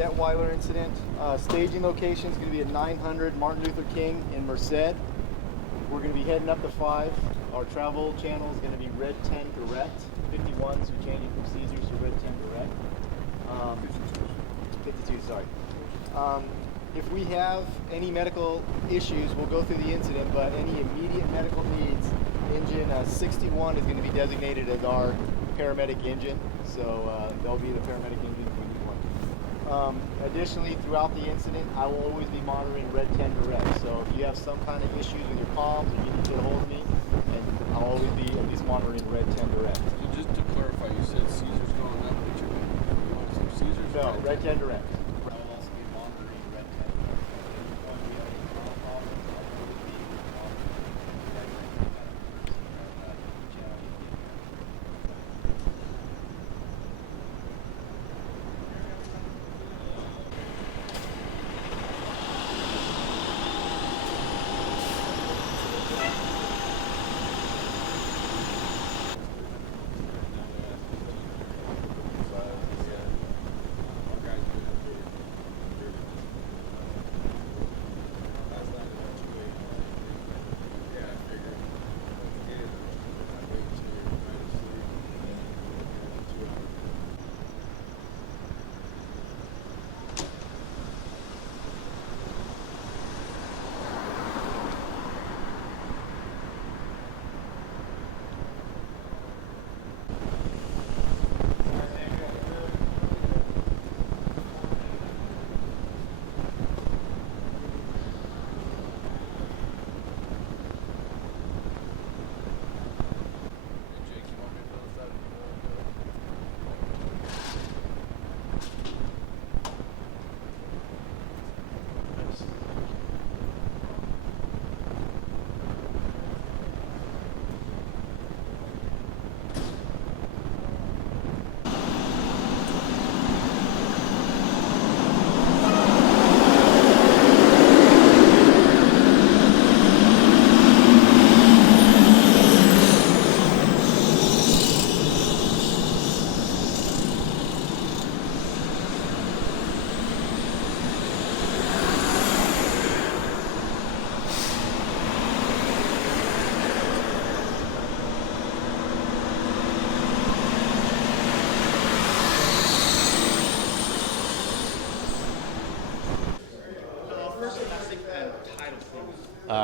Detweiler incident. Staging location is going to be at 900 Martin Luther King in Merced. We're going to be heading up to 5. Our travel channel is going to be Red 10 direct. 51s, we're changing from Caesars to Red 10 direct. 52, sorry. If we have any medical issues, we'll go through the incident, but any immediate medical needs, engine 61 is going to be designated as our paramedic engine, so they'll be the paramedic engine if we need one. Additionally, throughout the incident, I will always be monitoring Red 10 direct, so if you have some kind of issues with your comms or you need to get a hold of me, and I'll always be at least monitoring Red 10 direct. So just to clarify, you said Caesar's going up, but you're going to Caesar's? No, Red 10 direct.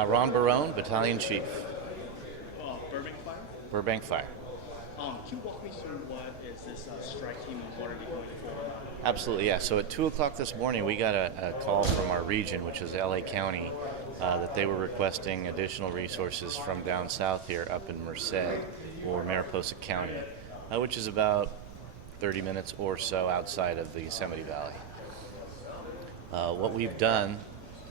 Ron Barone, Battalion Chief. Burbank Fire? Burbank Fire. Can you walk me through what is this strike team and what are they going for? Absolutely, yeah. So at 2 o'clock this morning, we got a call from our region, which is LA County, that they were requesting additional resources from down south here up in Merced, or Mariposa County, which is about 30 minutes or so outside of the Yosemite Valley. What we've done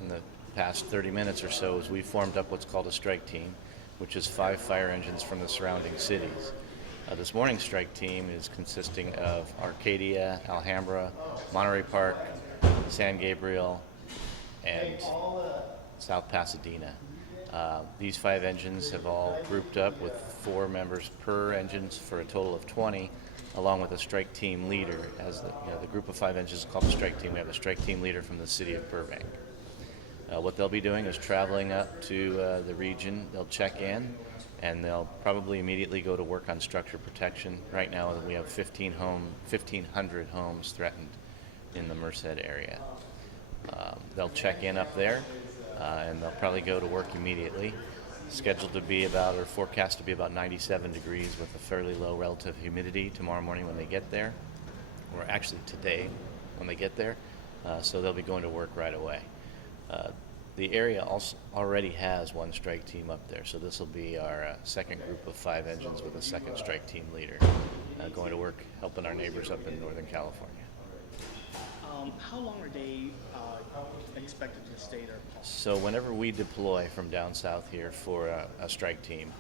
in the past 30 minutes or so is we formed up what's called a strike team, which is 5 fire engines from the surrounding cities. This morning's strike team is consisting of Arcadia, Alhambra, Monterey Park, San Gabriel, and South Pasadena. These 5 engines have all grouped up with 4 members per engines for a total of 20, along with a strike team leader. As the group of 5 engines is called the strike team, we have a strike team leader from the city of Burbank. What they'll be doing is traveling up to the region. They'll check in, and they'll probably immediately go to work on structure protection. Right now we have 1,500 homes threatened in the Merced area. They'll check in up there, and they'll probably go to work immediately. Scheduled to be about, or forecast to be about 97 degrees with a fairly low relative humidity tomorrow morning when they get there, or actually today when they get there. So they'll be going to work right away. The area also already has 1 strike team up there, so this will be our second group of 5 engines with a second strike team leader going to work helping our neighbors up in Northern California. How long are they expected to stay there? So whenever we deploy from down south here for a strike team,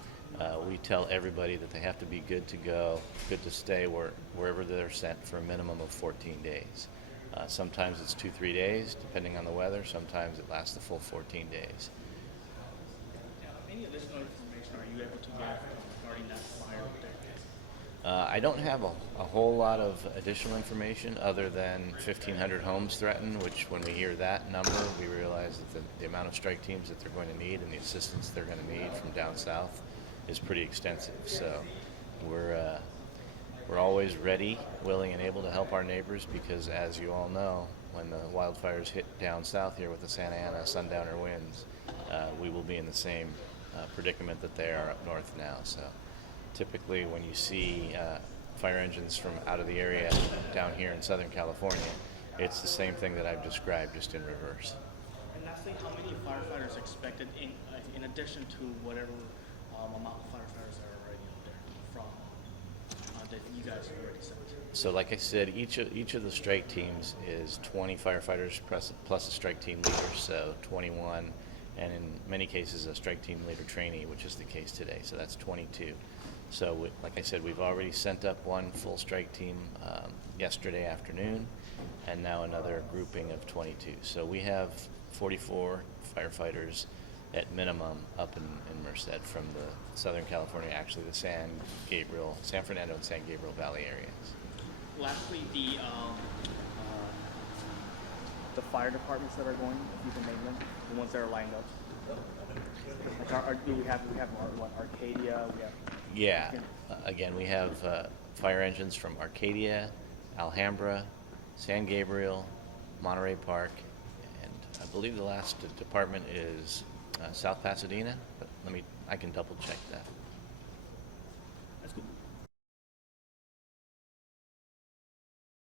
we tell everybody that they have to be good to go, good to stay wherever they're sent for a minimum of 14 days. Sometimes it's 2-3 days, depending on the weather. Sometimes it lasts the full 14 days. Any additional information are you able to get regarding that fire I don't have a whole lot of additional information other than 1,500 homes threatened, which when we hear that number, we realize that the amount of strike teams that they're going to need and the assistance they're going to need from down south is pretty extensive. So we're always ready, willing, and able to help our neighbors because, as you all know, when the wildfires hit down south here with the Santa Ana sundowner winds, we will be in the same predicament that they are up north now. So typically when you see fire engines from out of the area down here in Southern California, it's the same thing that I've described, just in reverse. And lastly, how many firefighters expected in addition to whatever amount of firefighters are already up there from that you guys already sent? So like I said, each of the strike teams is 20 firefighters plus a strike team leader, so 21, and in many cases a strike team leader trainee, which is the case today, so that's 22. So like I said, we've already sent up one full strike team yesterday afternoon, and now another grouping of 22. So we have 44 firefighters at minimum up in Merced from the Southern California, actually the San Fernando and San Gabriel Valley areas. Lastly, the fire departments that are going, if you can name them, the ones that are lined up. Like we have Arcadia, we have. Yeah, again, we have fire engines from Arcadia, Alhambra, San Gabriel, Monterey Park, and I believe the last department is South Pasadena, but I can double check that.